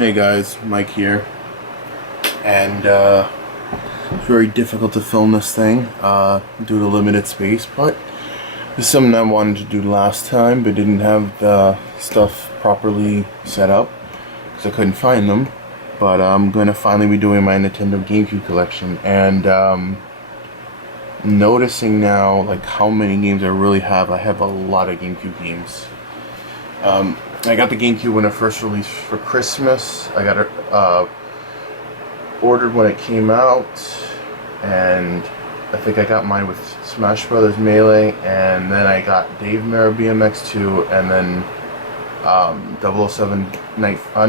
Hey guys, Mike here, and it's very difficult to film this thing due to limited space, but this is something I wanted to do last time but didn't have the stuff properly set up because I couldn't find them. But I'm going to finally be doing my Nintendo Gamecube collection, and noticing now like how many games I really have. I have a lot of Gamecube games. I got the Gamecube when it first released for Christmas. I got it ordered when it came out, and I think I got mine with Smash Brothers Melee, and then I got Dave Mera BMX 2, and then 007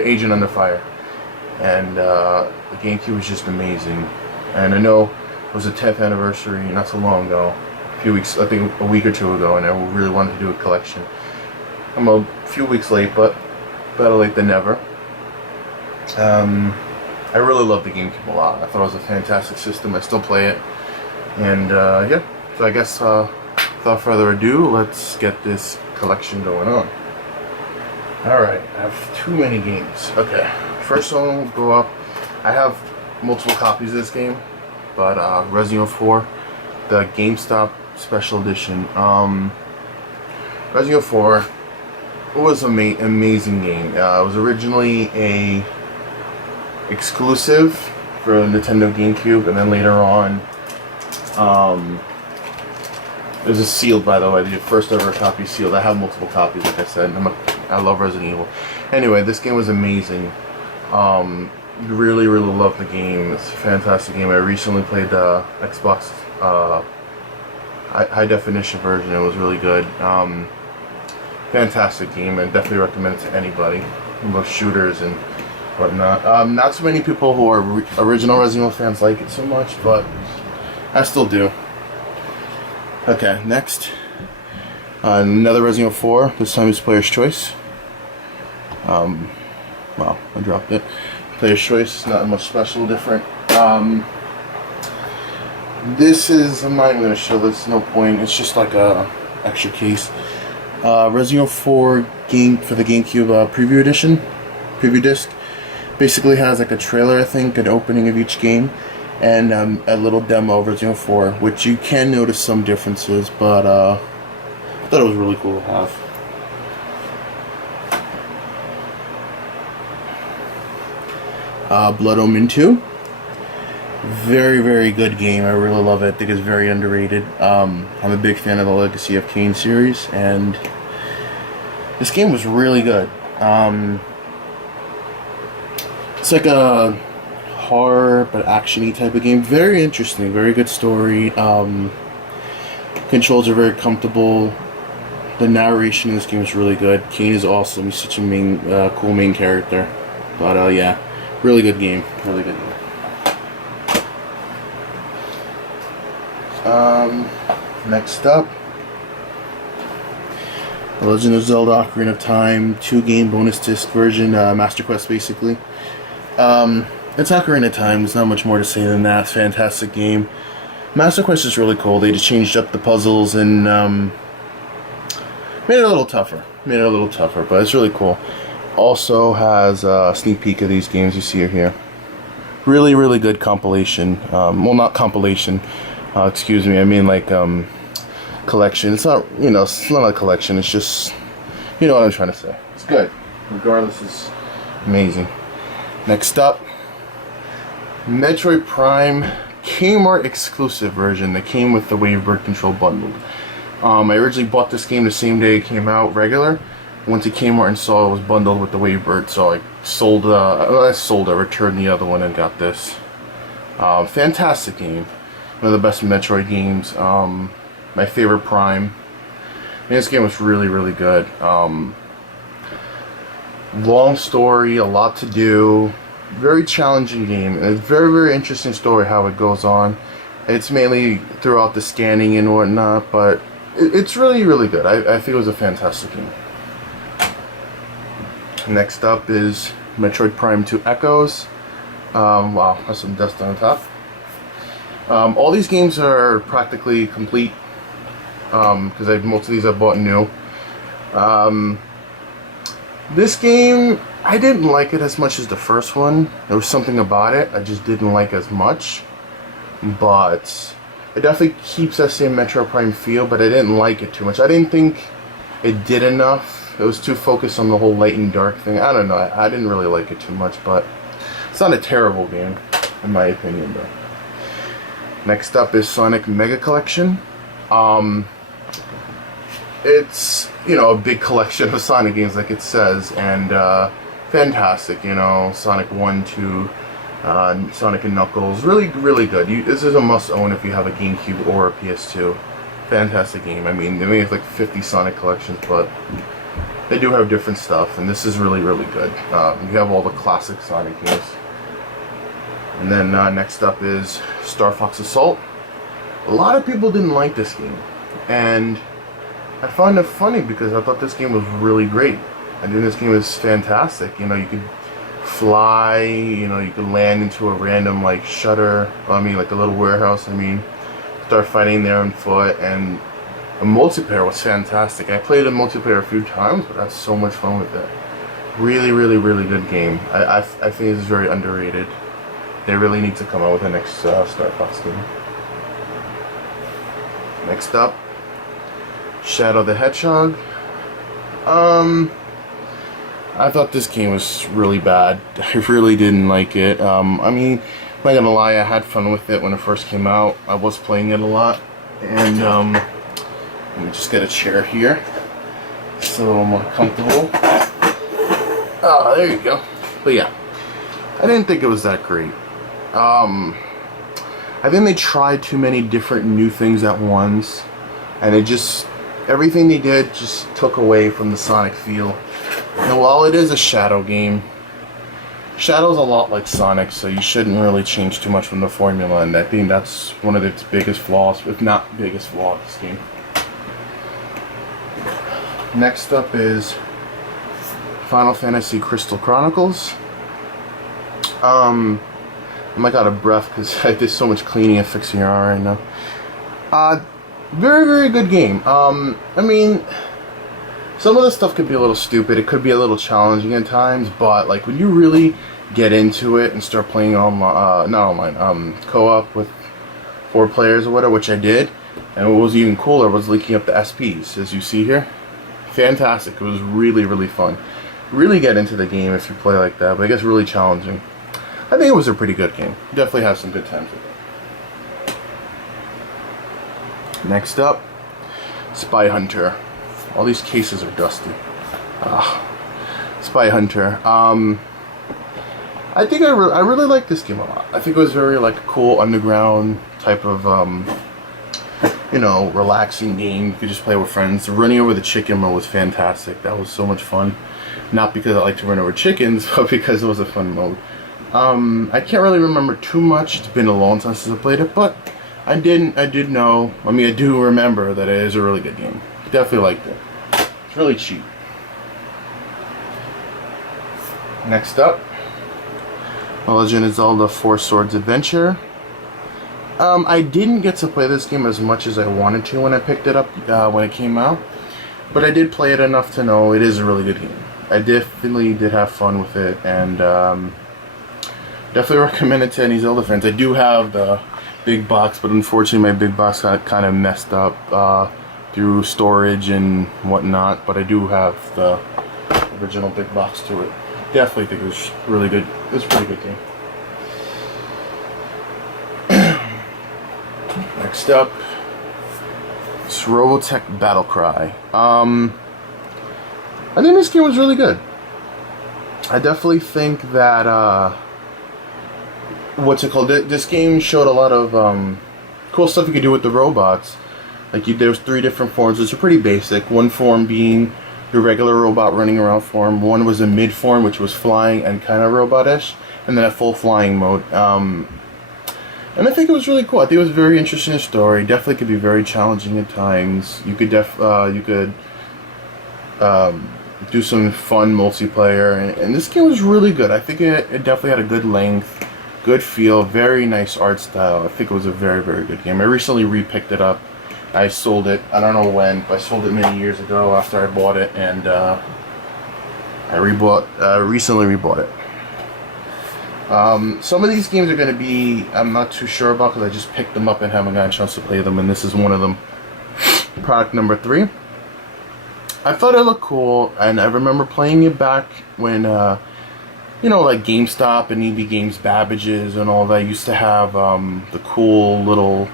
Agent Under Fire. And the Gamecube was just amazing. And I know it was the 10th anniversary not so long ago, a few weeks, I think a week or two ago, and I really wanted to do a collection. I'm a few weeks late, but better late than never. I really love the Gamecube a lot. I thought it was a fantastic system. I still play it. And yeah, so I guess without further ado, let's get this collection going on. Alright, I have too many games. Okay, first one will go up. I have multiple copies of this game, but Resident Evil 4, the GameStop Special Edition. Resident Evil 4 was an amazing game. It was originally a exclusive for Nintendo GameCube, and then later on, it was a sealed, by the way. The first ever copy sealed. I have multiple copies, like I said. I love Resident Evil. Anyway, this game was amazing. Really love the game. It's a fantastic game. I recently played the Xbox high definition version. It was really good. Fantastic game, and definitely recommend it to anybody who loves shooters and whatnot. Not so many people who are original Resident Evil fans like it so much, but I still do. Okay, next, another Resident Evil 4. This time it's Player's Choice. Well, I dropped it. Player's Choice, not much special, different. This is, I'm not even going to show this, no point. It's just like a extra case. Resident Evil 4 game for the GameCube preview disc. Basically has like a trailer, I think, an opening of each game, and a little demo of Resident Evil 4, which you can notice some differences, but I thought it was really cool to have. Blood Omen 2. Very good game. I really love it. I think it's very underrated. I'm a big fan of the Legacy of Kain series, and this game was really good. It's like a horror but action-y type of game. Very interesting. Very good story. Controls are very comfortable. The narration in this game is really good. Kain is awesome. He's such a cool main character. But yeah, really good game. Really good game. Next up, The Legend of Zelda Ocarina of Time 2-game bonus disc version, Master Quest basically. It's Ocarina of Time, there's not much more to say than that. It's a fantastic game. Master Quest is really cool. They just changed up the puzzles and made it a little tougher. But it's really cool. Also has a sneak peek of these games you see here. Really good compilation. Well, not compilation. Excuse me, I mean like collection. It's not, it's not a collection, it's just, you know what I'm trying to say. It's good. Regardless, it's amazing. Next up, Metroid Prime Kmart exclusive version that came with the Wavebird control bundled. I originally bought this game the same day it came out regular. Went to Kmart and saw it was bundled with the Wavebird, so I returned the other one and got this. Fantastic game. One of the best Metroid games. My favorite Prime. This game was really good. Long story, a lot to do. Very challenging game. And it's very interesting story how it goes on. It's mainly throughout the scanning and whatnot, but it's really good. I think it was a fantastic game. Next up is Metroid Prime 2 Echoes. Wow, has some dust on the top. All these games are practically complete because most of these I bought new. This game, I didn't like it as much as the first one. There was something about it I just didn't like as much. But it definitely keeps that same Metroid Prime feel, but I didn't like it too much. I didn't think it did enough. It was too focused on the whole light and dark thing. I don't know. I didn't really like it too much, but it's not a terrible game, in my opinion, though. Next up is Sonic Mega Collection. It's, you know, a big collection of Sonic games, like it says, and fantastic. You know, Sonic 1, 2, Sonic and Knuckles, really, really good. This is a must-own if you have a GameCube or a PS2. Fantastic game. I mean, they made like 50 Sonic collections, but they do have different stuff, and this is really, really good. You have all the classic Sonic games. And then next up is Star Fox Assault. A lot of people didn't like this game, and I found it funny because I thought this game was really great. I think this game was fantastic. You know, you could fly, you know, you could land into a random like shutter, like a little warehouse, start fighting there on foot, and the multiplayer was fantastic. I played the multiplayer a few times, but I had so much fun with it. Really, really, really good game. I think it's very underrated. They really need to come out with the next Star Fox game. Next up, Shadow the Hedgehog. I thought this game was really bad. I really didn't like it. I'm not gonna lie, I had fun with it when it first came out. I was playing it a lot. And let me just get a chair here so a little more comfortable. Oh, there you go. But yeah, I didn't think it was that great. I think they tried too many different new things at once, and everything they did just took away from the Sonic feel. And while it is a Shadow game, Shadow's a lot like Sonic, so you shouldn't really change too much from the formula, and I think that's one of its biggest flaws, if not biggest flaw of this game. Next up is Final Fantasy Crystal Chronicles. I'm like out of breath because I did so much cleaning and fixing your arm right now. Very, very good game. Some of the stuff could be a little stupid. It could be a little challenging at times, but like when you really get into it and start playing co-op with 4 players or whatever, which I did, and what was even cooler was linking up the SPs, as you see here. Fantastic. It was really, really fun. Really get into the game if you play like that, but it gets really challenging. I think it was a pretty good game. Definitely have some good times with it. Next up, Spyhunter. All these cases are dusty. Spyhunter. I think I really like this game a lot. I think it was very like a cool underground type of relaxing game. You could just play with friends. Running over the chicken mode was fantastic. That was so much fun. Not because I like to run over chickens, but because it was a fun mode. I can't really remember too much. It's been a long time since I played it, but I do remember that it is a really good game. Definitely liked it. It's really cheap. Next up, Legend of Zelda 4 Swords Adventure. I didn't get to play this game as much as I wanted to when I picked it up when it came out, but I did play it enough to know it is a really good game. I definitely did have fun with it, and definitely recommend it to any Zelda fans. I do have the big box, but unfortunately my big box got kind of messed up through storage and whatnot, but I do have the original big box to it. Definitely think it was really good. It was a pretty good game. Next up, it's Robotech Battle Cry. I think this game was really good. I definitely think that this game showed a lot of cool stuff you could do with the robots. Like there's 3 different forms, which are pretty basic. One form being your regular robot running around form. One was a mid form, which was flying and kind of robotish, and then a full flying mode. And I think it was really cool. I think it was a very interesting story. Definitely could be very challenging at times. You could do some fun multiplayer, and this game was really good. I think it definitely had a good length, good feel, very nice art style. I think it was a very, very good game. I recently re-picked it up. I sold it, I don't know when, but I sold it many years ago after I bought it, and I I recently rebought it. Some of these games are going to be, I'm not too sure about because I just picked them up and haven't gotten a chance to play them, and this is one of them. Product number 3. I thought it looked cool, and I remember playing it back when, you know, like GameStop and EB Games Babbage's and all that used to have the cool little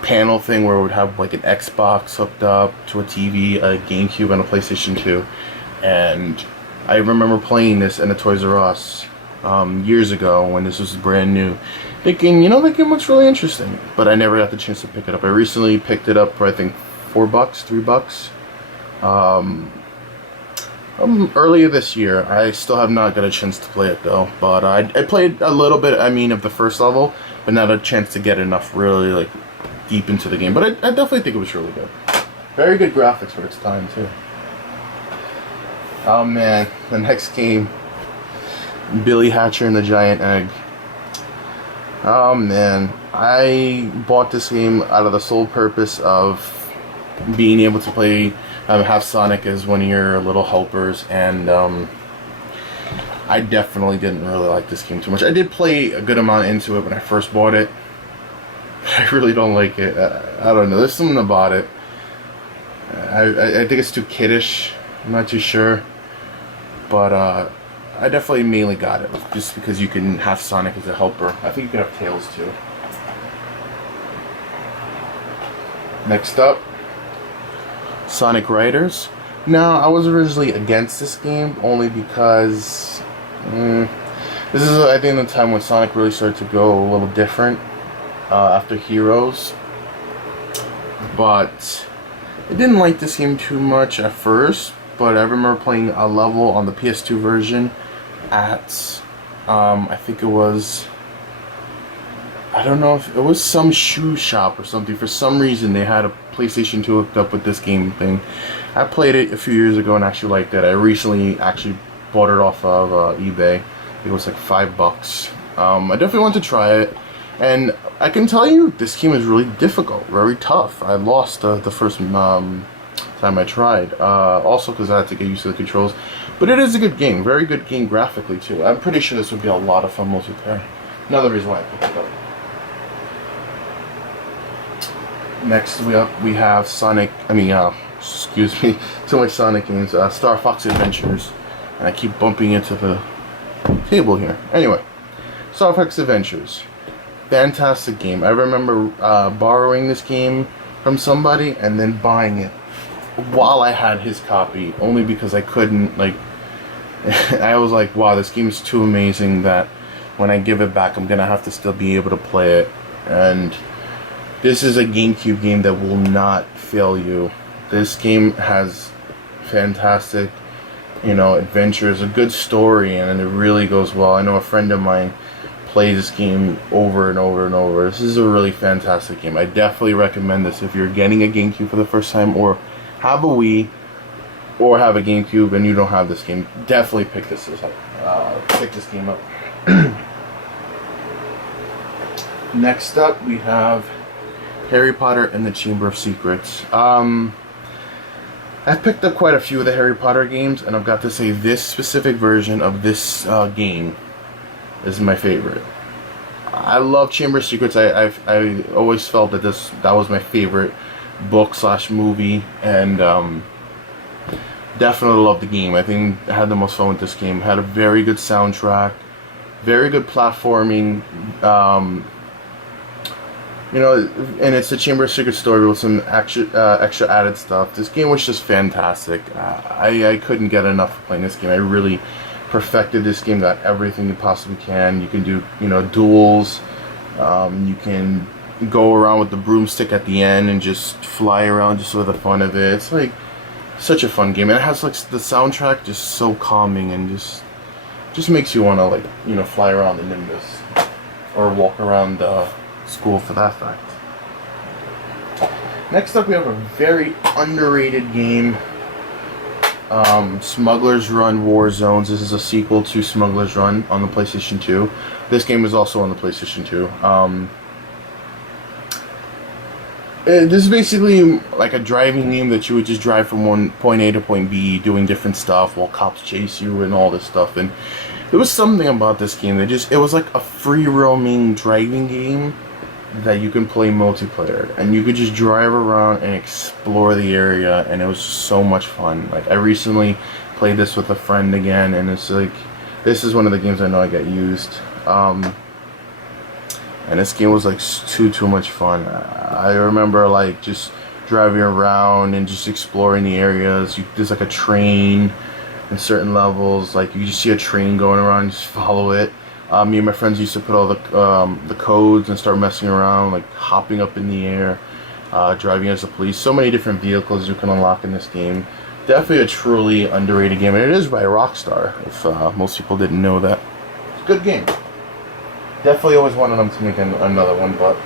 panel thing where it would have like an Xbox hooked up to a TV, a Gamecube, and a PlayStation 2. And I remember playing this in a Toys R Us years ago when this was brand new, thinking, you know, that game looks really interesting, but I never got the chance to pick it up. I recently picked it up for I think $4, $3. Earlier this year. I still have not got a chance to play it though, but I played a little bit, I mean, of the first level, but not a chance to get enough really like deep into the game. But I definitely think it was really good. Very good graphics for its time too. Oh man, the next game, Billy Hatcher and the Giant Egg. Oh man, I bought this game out of the sole purpose of being able to play, have Sonic as one of your little helpers, and I definitely didn't really like this game too much. I did play a good amount into it when I first bought it. I really don't like it. I don't know, there's something about it. I think it's too kiddish. I'm not too sure. But I definitely mainly got it just because you can have Sonic as a helper. I think you can have Tails too. Next up, Sonic Riders. Now, I was originally against this game only because this is, I think, the time when Sonic really started to go a little different after Heroes. But I didn't like this game too much at first. But I remember playing a level on the PS2 version at, I think it was, I don't know if it was some shoe shop or something. For some reason, they had a PlayStation 2 hooked up with this game thing. I played it a few years ago and actually liked it. I recently actually bought it off of eBay. It was like $5. I definitely want to try it. And I can tell you, this game is really difficult, very tough. I lost the first time I tried, also because I had to get used to the controls, but it is a good game, very good game graphically too. I'm pretty sure this would be a lot of fun multiplayer. Another reason why I picked it up. Next we have Sonic, excuse me, too much Sonic games, Star Fox Adventures, and I keep bumping into the table here. Anyway, Star Fox Adventures, fantastic game. I remember borrowing this game from somebody and then buying it while I had his copy, only because I couldn't, like, I was like, wow, this game is too amazing that when I give it back, I'm gonna have to still be able to play it. And this is a GameCube game that will not fail you. This game has fantastic, you know, adventures, a good story, and it really goes well. I know a friend of mine plays this game over and over and over. This is a really fantastic game. I definitely recommend this if you're getting a GameCube for the first time, or have a Wii, or have a GameCube and you don't have this game. Definitely pick this game up. Next up, we have Harry Potter and the Chamber of Secrets. I've picked up quite a few of the Harry Potter games, and I've got to say this specific version of this game is my favorite. I love Chamber of Secrets. I always felt that that was my favorite book / movie, and definitely love the game. I think I had the most fun with this game. Had a very good soundtrack, very good platforming, you know, and it's a Chamber of Secrets story with some extra added stuff. This game was just fantastic. I couldn't get enough of playing this game. I really perfected this game, got everything you possibly can. You can do, you know, duels, you can go around with the broomstick at the end and just fly around just for the fun of it. It's like such a fun game, and it has like the soundtrack just so calming and just makes you want to, like, you know, fly around the Nimbus or walk around school for that fact. Next up, we have a very underrated game, Smugglers Run War Zones. This is a sequel to Smugglers Run on the PlayStation 2. This game is also on the PlayStation 2. This is basically like a driving game that you would just drive from one point A to point B, doing different stuff while cops chase you and all this stuff. And there was something about this game that it was like a free roaming driving game that you can play multiplayer, and you could just drive around and explore the area, and it was just so much fun. Like, I recently played this with a friend again, and it's like, this is one of the games I know I get used. And this game was like too much fun. I remember like just driving around and just exploring the areas. There's like a train in certain levels. Like, you just see a train going around, just follow it. Me and my friends used to put all the codes and start messing around, like hopping up in the air, driving as a police. So many different vehicles you can unlock in this game. Definitely a truly underrated game, and it is by Rockstar, if most people didn't know that. It's a good game. Definitely always wanted them to make another one, but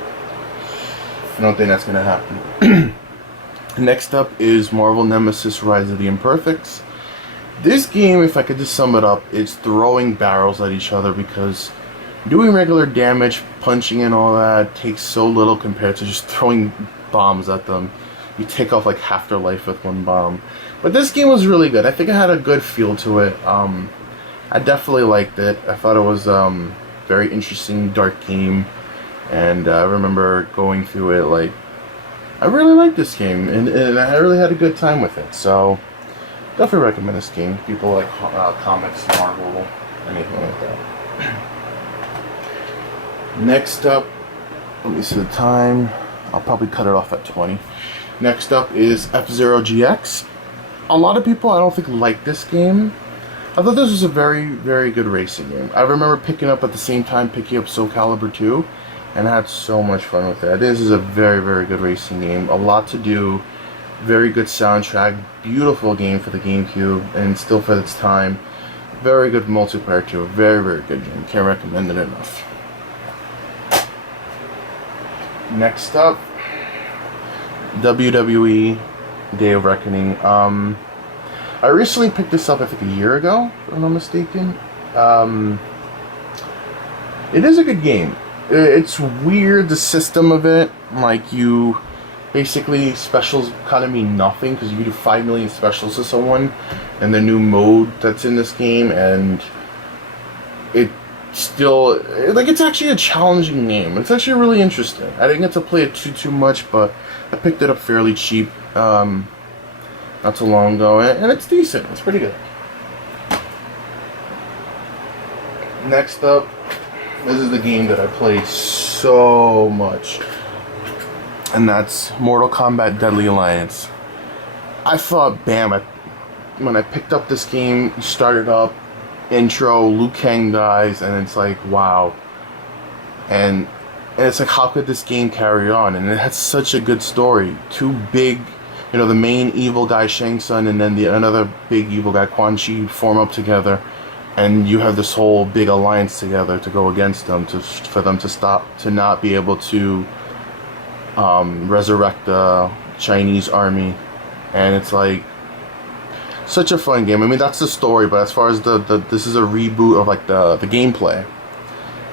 I don't think that's going to happen. Next up is Morrible Nemesis Rise of the Imperfects. This game, if I could just sum it up, it's throwing barrels at each other, because doing regular damage, punching and all that takes so little compared to just throwing bombs at them. You take off like half their life with one bomb. But this game was really good. I think it had a good feel to it. I definitely liked it. I thought it was very interesting, dark game, and I remember going through it like, I really liked this game, and I really had a good time with it. So definitely recommend this game. People like comics, Marvel, anything like that. Next up, let me see the time. I'll probably cut it off at 20. Next up is FZero GX. A lot of people, I don't think, like this game. I thought this was a very, very good racing game. I remember picking up at the same time, picking up Soul Calibur 2, and I had so much fun with it. This is a very, very good racing game. A lot to do. Very good soundtrack. Beautiful game for the Gamecube, and still for its time. Very good multiplayer too. Very, very good game. Can't recommend it enough. Next up, WWE Day of Reckoning. I recently picked this up, I think, a year ago, if I'm not mistaken. It is a good game. It's weird, the system of it. Like, you basically, specials kind of mean nothing, because you can do 5 million specials to someone, and the new mode that's in this game, and it still, like, it's actually a challenging game. It's actually really interesting. I didn't get to play it too much, but I picked it up fairly cheap not too long ago, and it's decent. It's pretty good. Next up, this is the game that I played so much, and that's Mortal Kombat Deadly Alliance. I thought, bam, when I picked up this game, started up, intro, Liu Kang dies, and it's like, wow. And it's like, how could this game carry on? And it had such a good story. Two big, you know, the main evil guy, Shang Tsung, and then another big evil guy, Quan Chi, form up together, and you have this whole big alliance together to go against them, for them to not be able to resurrect the Chinese army. And it's like, such a fun game. I mean, that's the story, but as far as this is a reboot of like the gameplay,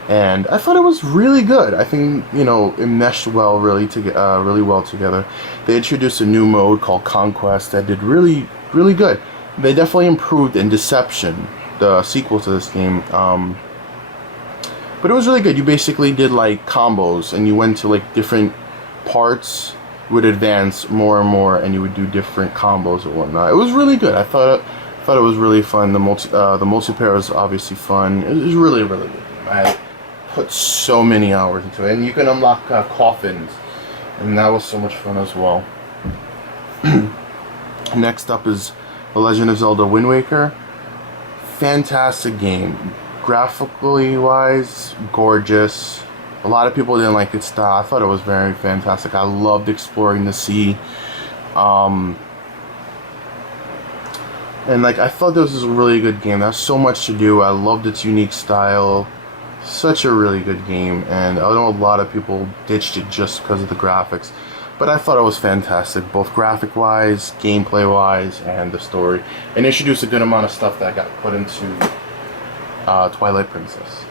and I thought it was really good. I think, you know, it meshed well, really well together. They introduced a new mode called Conquest that did really good. They definitely improved in Deception, the sequel to this game, but it was really good. You basically did like combos, and you went to like different parts, would advance more and more, and you would do different combos and whatnot. It was really good. I thought it was really fun. The multiplayer was obviously fun. It was really good. I put so many hours into it, and you can unlock coffins, and that was so much fun as well. Next up is The Legend of Zelda Windwaker. Fantastic game. Graphically wise, gorgeous. A lot of people didn't like its style. I thought it was very fantastic. I loved exploring the sea. And like, I thought this was a really good game. There's so much to do. I loved its unique style. Such a really good game. And I know a lot of people ditched it just because of the graphics. But I thought it was fantastic, both graphic-wise, gameplay-wise, and the story. And introduced a good amount of stuff that got put into Twilight Princess.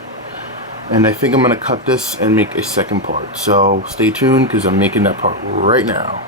And I think I'm going to cut this and make a second part. So stay tuned because I'm making that part right now.